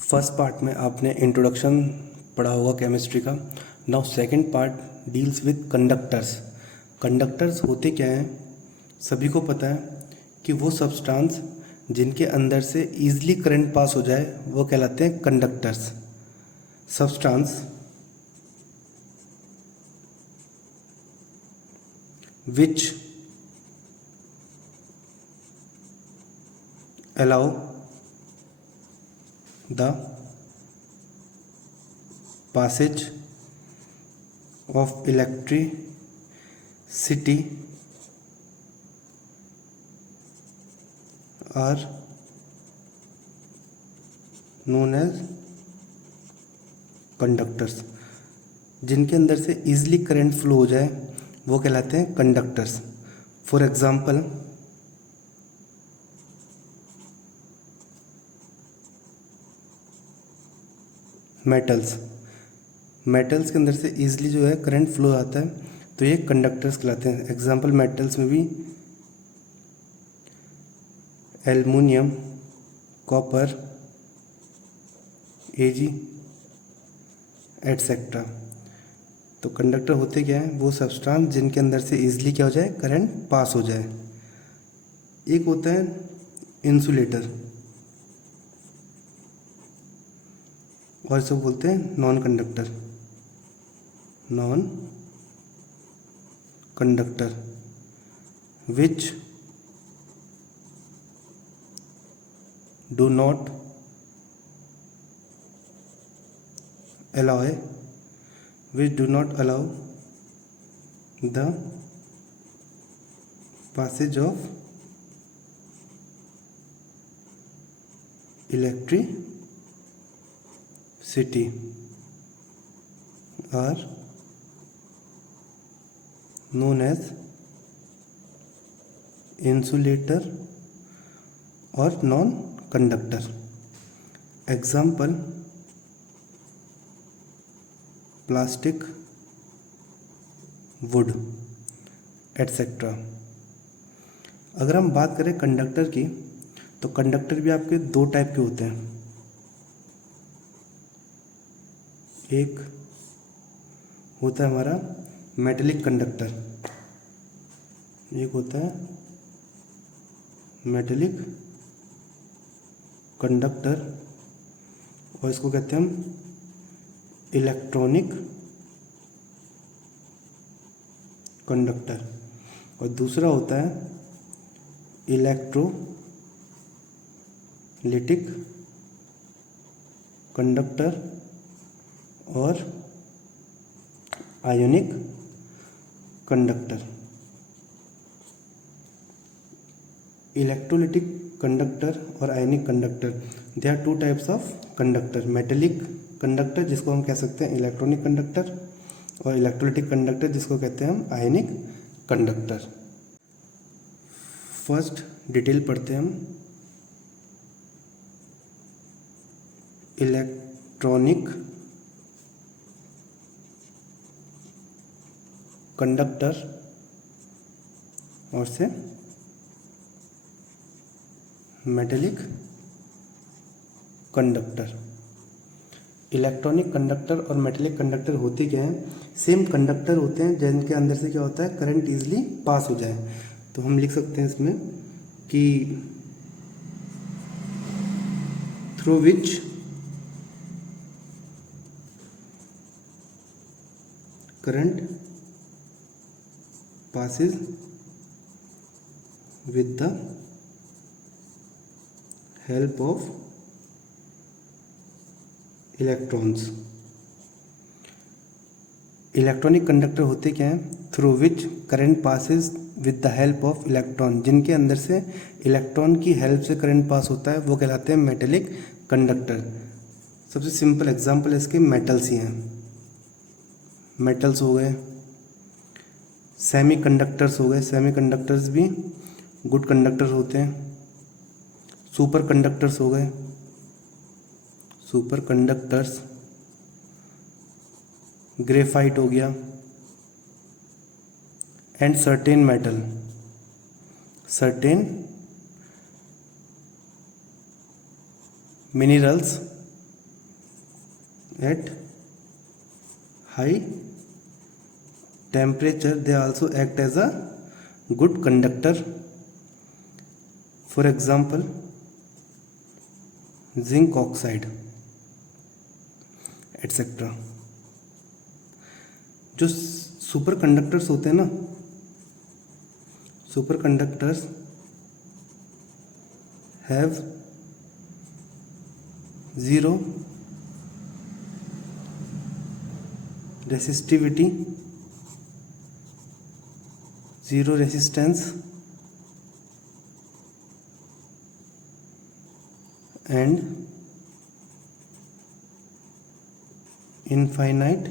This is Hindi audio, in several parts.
फर्स्ट पार्ट में आपने इंट्रोडक्शन पढ़ा होगा केमिस्ट्री का। Now second part deals with conductors. Conductors होते क्या हैं, सभी को पता है कि वो सब्सटेंस जिनके अंदर से ईजिली करंट पास हो जाए वो कहलाते हैं conductors. Substance which allow the passage of electricity are known as conductors। जिनके अंदर से ईजिली करंट फ्लो हो जाए वो कहलाते हैं कंडक्टर्स। फॉर एग्जाम्पल मेटल्स के अंदर से ईजिली जो है करंट फ्लो आता है तो ये कंडक्टर्स कहलाते हैं। एग्जाम्पल मेटल्स में भी एल्युमिनियम, कॉपर, एजी एटसेट्रा। तो कंडक्टर होते क्या है, वो सब्सटेंस जिनके अंदर से ईजिली क्या हो जाए, करंट पास हो जाए। एक होता है इंसुलेटर और इसको बोलते हैं non conductor which do not allow the passage of electricity are known as insulator और non conductor. Example plastic, would etcetera. अगर हम बात करें कंडक्टर की तो कंडक्टर भी आपके दो टाइप के होते हैं। एक होता है हमारा मेटेलिक कंडक्टर, एक होता है मेटेलिक कंडक्टर और इसको कहते हैं हम इलेक्ट्रॉनिक कंडक्टर। और दूसरा होता है इलेक्ट्रोलिटिक कंडक्टर और आयोनिक कंडक्टर। इलेक्ट्रोलिटिक कंडक्टर और ionic conductor, they are two types of conductor. Metallic conductor जिसको हम कह सकते हैं इलेक्ट्रॉनिक कंडक्टर और इलेक्ट्रोलिटिक कंडक्टर जिसको कहते हैं हम आयनिक कंडक्टर। फर्स्ट डिटेल पढ़ते हैं हम इलेक्ट्रॉनिक कंडक्टर और से मेटेलिक कंडक्टर। इलेक्ट्रॉनिक कंडक्टर और मेटेलिक कंडक्टर होते क्या हैं, सेम कंडक्टर होते हैं जिनके अंदर से क्या होता है, करंट इजीली पास हो जाए। तो हम लिख सकते हैं इसमें कि through which current passes with the help of electrons। Electronic conductor होते क्या हैं, through which current passes with the help of electron. जिनके अंदर से इलेक्ट्रॉन की हेल्प से करंट पास होता है वो कहलाते हैं मेटेलिक कंडक्टर। सबसे सिंपल एग्जांपल इसके मेटल्स ही हैं। मेटल्स हो गए, सेमी कंडक्टर्स हो गए, सेमी कंडक्टर्स भी गुड कंडक्टर्स होते हैं। सुपर कंडक्टर्स हो गए, सुपर कंडक्टर्स। ग्रेफाइट हो गया and certain metal, certain minerals at high temperature they also act as a good conductor. For example, zinc oxide etc. जो सुपर कंडक्टर्स होते हैं ना, super conductors have zero resistivity, zero resistance and infinite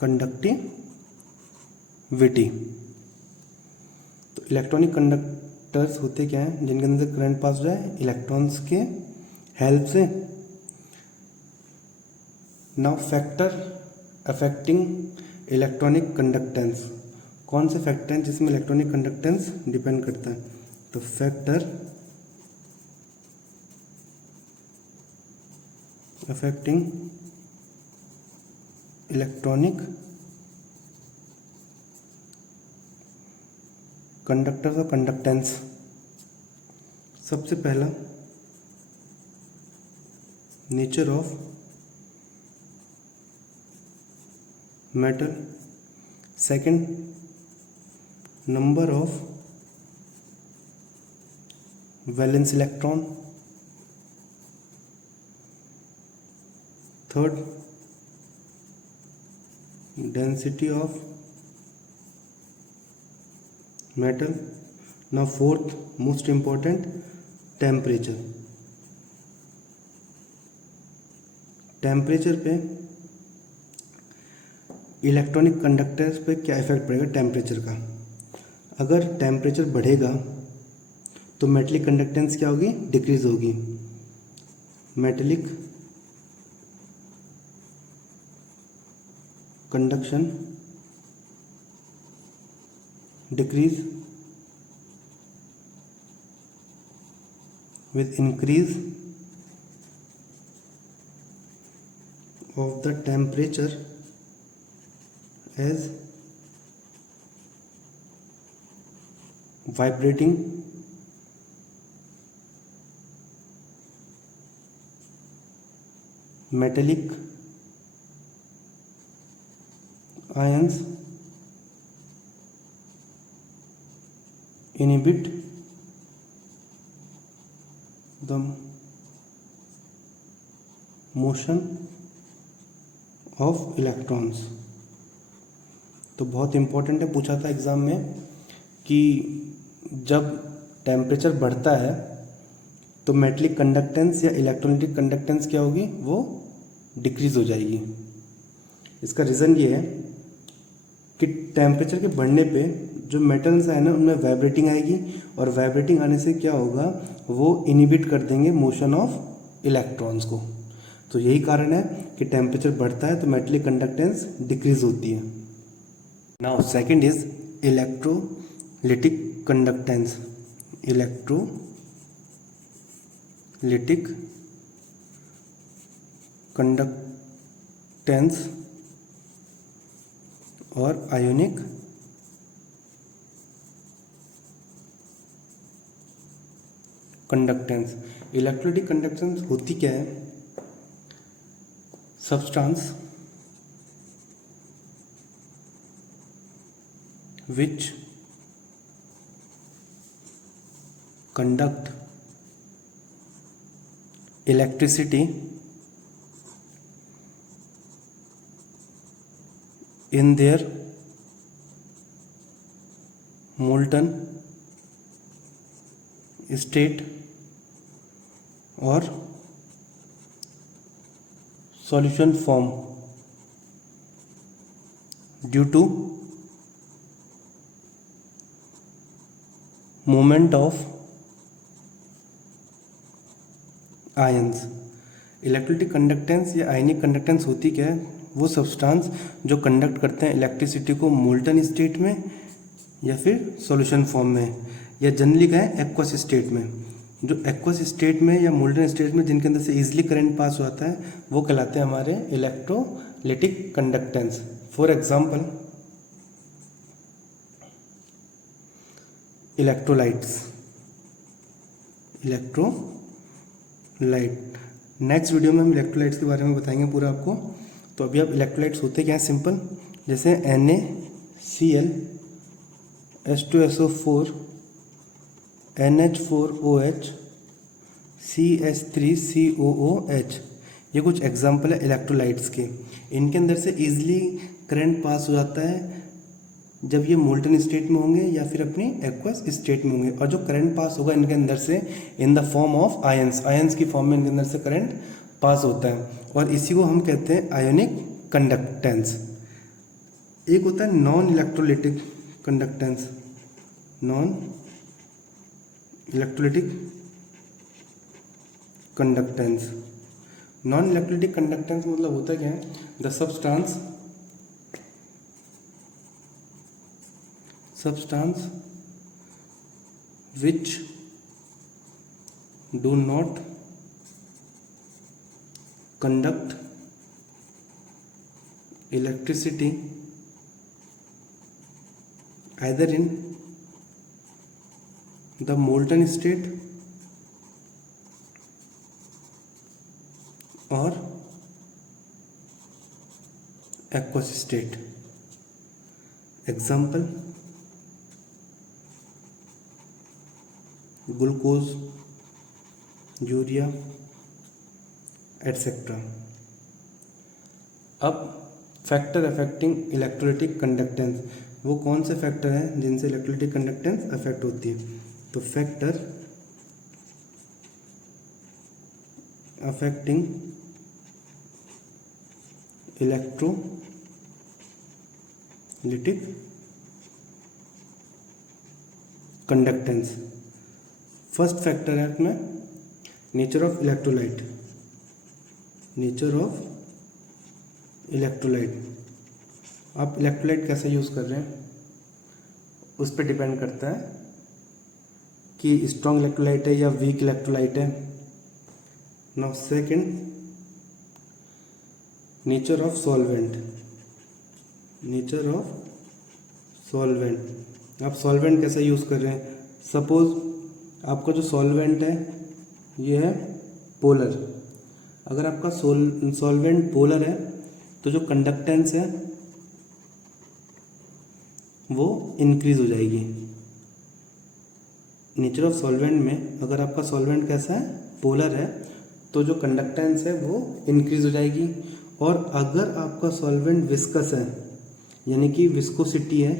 conductivity. तो इलेक्ट्रॉनिक कंडक्टर्स होते क्या हैं, जिनके अंदर करंट पास हो जाए इलेक्ट्रॉन्स के हेल्प से। Now factor affecting electronic conductance, कौन से फैक्टर हैं जिसमें इलेक्ट्रॉनिक कंडक्टेंस डिपेंड करता है? तो फैक्टर अफेक्टिंग इलेक्ट्रॉनिक कंडक्टर्स और कंडक्टेंस। सबसे पहला nature of metal, second number of valence electron, third density of metal, now fourth most important temperature. Temperature पे इलेक्ट्रॉनिक कंडक्टर्स पे क्या इफेक्ट पड़ेगा टेम्परेचर का? अगर टेम्परेचर बढ़ेगा तो मेटलिक कंडक्टेंस क्या होगी? डिक्रीज होगी। Metallic conduction decrease with increase of the temperature as vibrating metallic ions inhibit the motion of electrons। तो बहुत इम्पोर्टेंट है, पूछा था एग्ज़ाम में कि जब टेम्परेचर बढ़ता है तो मेटलिक कंडक्टेंस या इलेक्ट्रोलिटिक कंडक्टेंस क्या होगी? वो डिक्रीज़ हो जाएगी। इसका रीज़न ये है कि टेम्परेचर के बढ़ने पे जो मेटल्स है ना उनमें वाइब्रेटिंग आएगी, और वाइब्रेटिंग आने से क्या होगा? वो इनहिबिट कर देंगे मोशन ऑफ इलेक्ट्रॉन्स को। तो यही कारण है कि टेम्परेचर बढ़ता है तो मेटलिक कंडक्टेंस डिक्रीज होती है। Now second is electrolytic conductance. Electrolytic conductance और आयोनिक कंडक्टेंस। इलेक्ट्रोलिटिक कंडक्टेंस होती क्या है? Substance which conduct electricity in their molten state or solution form due to movement of ions. Electrolytic conductance या आयनिक कंडक्टेंस होती क्या है? वो सब्सटेंस जो कंडक्ट करते हैं इलेक्ट्रिसिटी को मोल्टन स्टेट में या फिर सॉल्यूशन फॉर्म में, या जनरली कहें एक्वस स्टेट में। जो एक्वस स्टेट में या मोल्डन स्टेट में जिनके अंदर से इजीली करंट पास हो जाता है वो कहलाते हैं हमारे electrolytic conductance. For example electrolytes, electrolyte. Next video में हम इलेक्ट्रोलाइट्स के बारे में बताएंगे पूरा आपको। तो अभी आप इलेक्ट्रोलाइट्स होते क्या है सिंपल, जैसे NaCl, H2SO4, NH4OH, CH3COOH, ये कुछ एग्जाम्पल है इलेक्ट्रोलाइट्स के। इनके अंदर से ईजिली करंट पास हो जाता है जब ये मोल्टन स्टेट में होंगे या फिर अपनी एक्वस स्टेट में होंगे। और जो करंट पास होगा इनके अंदर से in the form of ions, ions की फॉर्म में इनके अंदर से करंट पास होता है और इसी को हम कहते हैं आयोनिक कंडक्टेंस। एक होता है non electrolytic conductance, non electrolytic conductance. Non electrolytic conductance मतलब होता क्या है, the substance which do not conduct electricity either in the molten state or aqueous state। Example glucose, urea etcetera. अब फैक्टर अफेक्टिंग इलेक्ट्रोलिटिक कंडक्टेंस, वो कौन से फैक्टर हैं जिनसे इलेक्ट्रोलिटिक कंडक्टेंस अफेक्ट होती है। तो factor affecting electrolytic conductance. First factor है अपना nature of electrolyte, nature of electrolyte. आप इलेक्ट्रोलाइट कैसे यूज़ कर रहे हैं उस पर डिपेंड करता है कि स्ट्रॉन्ग इलेक्ट्रोलाइट है या वीक इलेक्ट्रोलाइट है। Now second, nature of solvent, nature of solvent. आप सॉल्वेंट कैसे यूज़ कर रहे हैं, सपोज आपका जो सॉल्वेंट है ये है पोलर। अगर आपका सॉल्वेंट पोलर है तो जो कंडक्टेंस है वो इंक्रीज हो जाएगी। नेचर ऑफ सॉल्वेंट में अगर आपका सॉल्वेंट कैसा है, पोलर है, तो जो कंडक्टेंस है वो इंक्रीज हो जाएगी। और अगर आपका सॉल्वेंट विस्कस है यानी कि विस्कोसिटी है,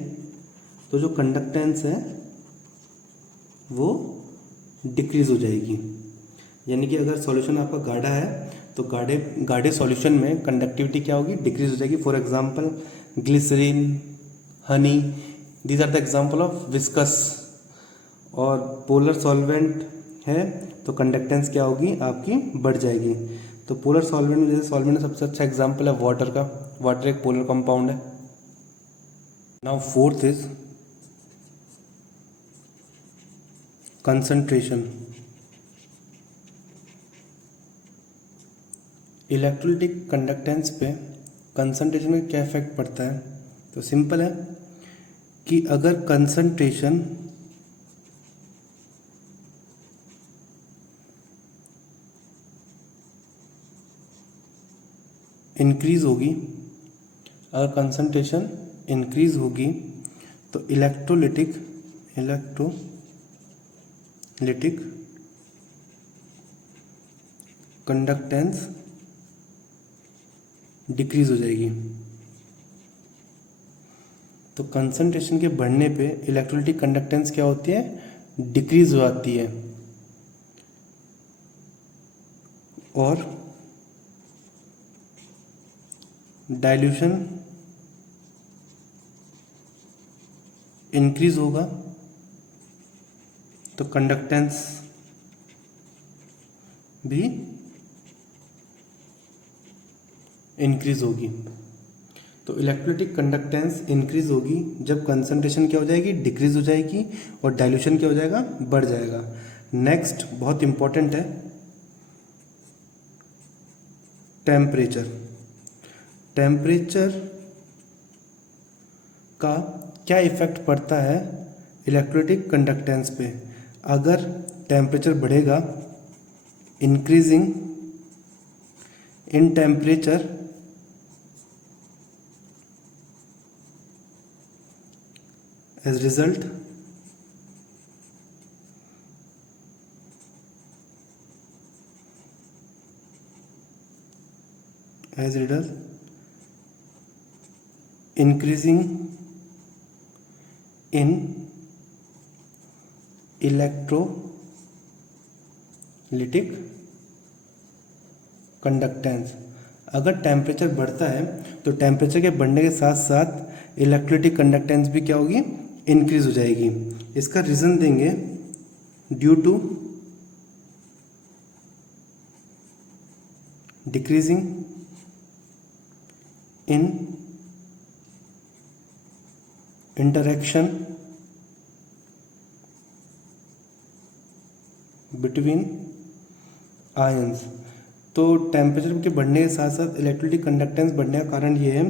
तो जो कंडक्टेंस है वो डिक्रीज हो जाएगी। यानी कि अगर सॉल्यूशन आपका गाढ़ा है तो गाढ़े सॉल्यूशन में कंडक्टिविटी क्या होगी, डिक्रीज हो जाएगी। For example glycerin, honey, these are the example of viscous. और पोलर सॉल्वेंट है तो कंडक्टेंस क्या होगी आपकी, बढ़ जाएगी। तो पोलर सॉल्वेंट में जैसे सॉल्वेंट में सबसे अच्छा एग्जांपल है वाटर का, वाटर एक पोलर कंपाउंड है। Now fourth is concentration. Electrolytic conductance पे कंसंट्रेशन का क्या इफेक्ट पड़ता है, तो सिंपल है कि अगर कंसंट्रेशन इंक्रीज होगी, अगर कंसंट्रेशन इंक्रीज होगी तो इलेक्ट्रोलिटिक कंडक्टेंस डिक्रीज हो जाएगी। तो कंसंट्रेशन के बढ़ने पे इलेक्ट्रोलिटिक कंडक्टेंस क्या होती है, डिक्रीज हो जाती है। और डाइल्यूशन इंक्रीज होगा तो कंडक्टेंस भी इंक्रीज होगी। तो इलेक्ट्रोलिटिक कंडक्टेंस इंक्रीज होगी जब कंसंट्रेशन क्या हो जाएगी, डिक्रीज हो जाएगी, और डाइल्यूशन क्या हो जाएगा, बढ़ जाएगा। नेक्स्ट बहुत इम्पोर्टेंट है टेम्परेचर। टेम्परेचर का क्या इफ़ेक्ट पड़ता है इलेक्ट्रोलिटिक कंडक्टेंस पे। अगर टेम्परेचर बढ़ेगा, increasing in temperature as result increasing in electrolytic conductance. अगर टेम्परेचर बढ़ता है तो टेम्परेचर के बढ़ने के साथ साथ इलेक्ट्रोलिटिक कंडक्टेंस भी क्या होगी, इंक्रीज हो जाएगी। इसका रीज़न देंगे due to decreasing in interaction between ions. तो टेम्परेचर के बढ़ने के साथ साथ इलेक्ट्रोलिटिक कंडक्टेंस बढ़ने का कारण ये है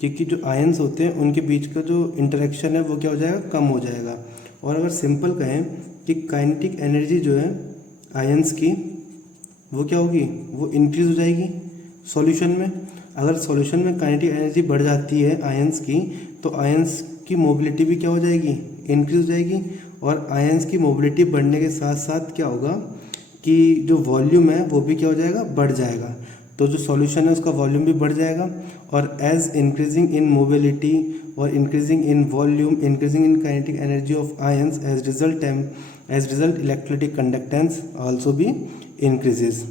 क्योंकि जो आयंस होते हैं उनके बीच का जो इंटरेक्शन है वो क्या हो जाएगा, कम हो जाएगा। और अगर सिंपल कहें कि काइनेटिक एनर्जी जो है आयंस की वो क्या होगी, वो इंक्रीज हो जाएगी सॉल्यूशन में। अगर सॉल्यूशन में काइनेटिक एनर्जी बढ़ जाती है आयंस की तो आयंस की मोबिलिटी भी क्या हो जाएगी, इंक्रीज हो जाएगी। और आयंस की मोबिलिटी बढ़ने के साथ साथ क्या होगा कि जो वॉल्यूम है वो भी क्या हो जाएगा, बढ़ जाएगा। तो जो सॉल्यूशन है उसका वॉल्यूम भी बढ़ जाएगा। और एज इंक्रीजिंग इन मोबिलिटी और increasing in volume, increasing in kinetic energy of ions, as result electrolytic conductance also भी इंक्रीजेज।